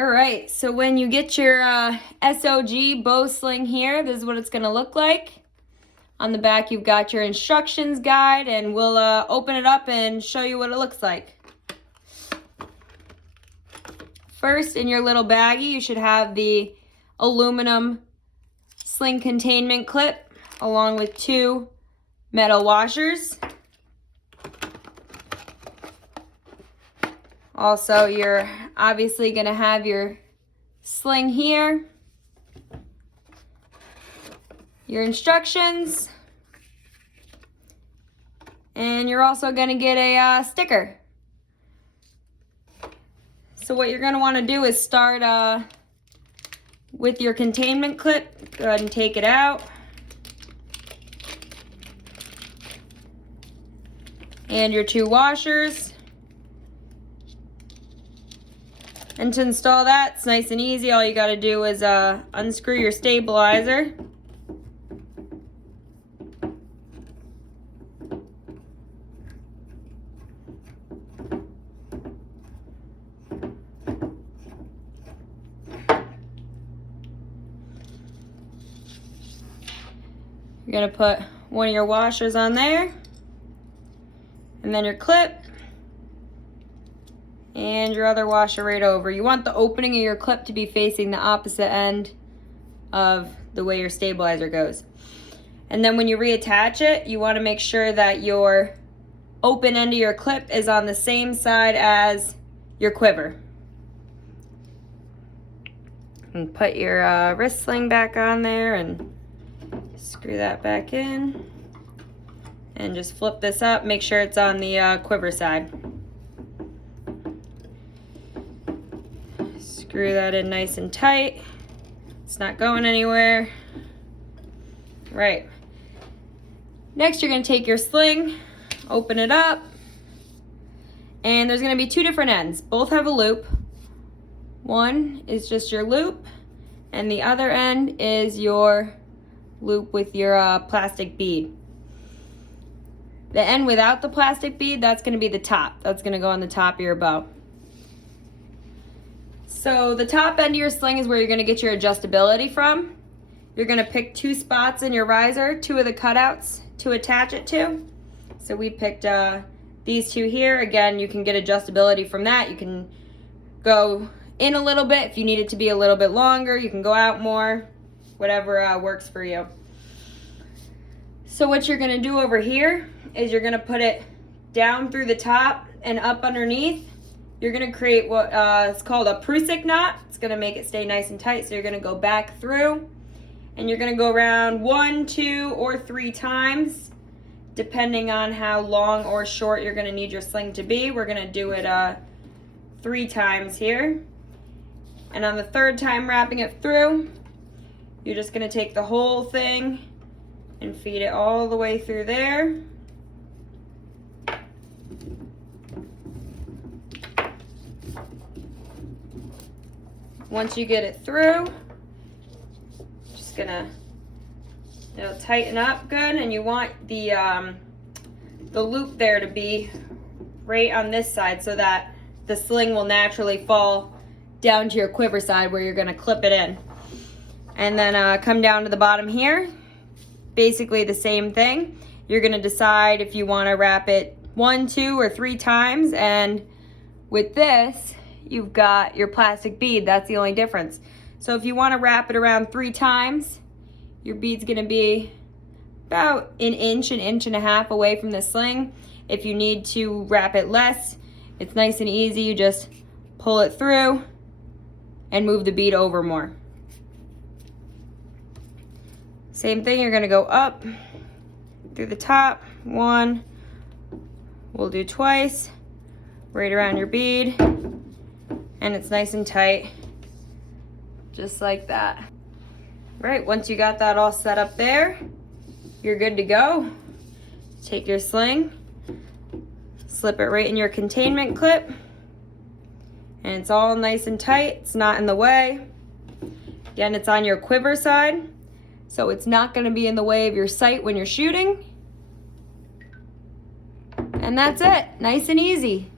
All right, so when you get your SOG bow sling here, this is what it's gonna look like. On the back, you've got your instructions guide, and we'll open it up and show you what it looks like. First, in your little baggie, you should have the aluminum sling containment clip, along with 2 metal washers. Also, you're obviously gonna have your sling here, your instructions, and you're also gonna get a sticker. So what you're gonna wanna do is start with your containment clip. Go ahead and take it out. And your 2 washers. And to install that, it's nice and easy. All you gotta do is unscrew your stabilizer. You're gonna put one of your washers on there, and then your clip, and your other washer right over. You want the opening of your clip to be facing the opposite end of the way your stabilizer goes. And then when you reattach it, you want to make sure that your open end of your clip is on the same side as your quiver. And put your wrist sling back on there and screw that back in. And just flip this up, make sure it's on the quiver side. Screw that in nice and tight. It's not going anywhere. Right. Next, you're gonna take your sling, open it up, and there's gonna be 2 different ends. Both have a loop. One is just your loop, and the other end is your loop with your plastic bead. The end without the plastic bead, that's gonna be the top. That's gonna go on the top of your bow. So the top end of your sling is where you're gonna get your adjustability from. You're gonna pick 2 spots in your riser, 2 of the cutouts to attach it to. So we picked these 2 here. Again, you can get adjustability from that. You can go in a little bit if you need it to be a little bit longer. You can go out more, whatever works for you. So what you're gonna do over here is you're gonna put it down through the top and up underneath. You're gonna create what is called a Prusik knot. It's gonna make it stay nice and tight. So you're gonna go back through, and you're gonna go around 1, 2, or 3 times, depending on how long or short you're gonna need your sling to be. We're gonna do it 3 times here. And on the 3rd time wrapping it through, you're just gonna take the whole thing and feed it all the way through there. Once you get it through, just gonna, it'll tighten up good, and you want the loop there to be right on this side so that the sling will naturally fall down to your quiver side where you're gonna clip it in. And then come down to the bottom here, basically the same thing. You're gonna decide if you wanna wrap it 1, 2, or 3 times, and with this, you've got your plastic bead. That's the only difference. So if you want to wrap it around 3 times, your bead's going to be about an inch and a half away from the sling. If you need to wrap it less, it's nice and easy. You just pull it through and move the bead over more. Same thing, you're going to go up through the top. 1, we'll do twice, right around your bead. And it's nice and tight, just like that. Right, once you got that all set up there, you're good to go. Take your sling, slip it right in your containment clip, and it's all nice and tight. It's not in the way. Again, it's on your quiver side, so it's not gonna be in the way of your sight when you're shooting. And that's it, nice and easy.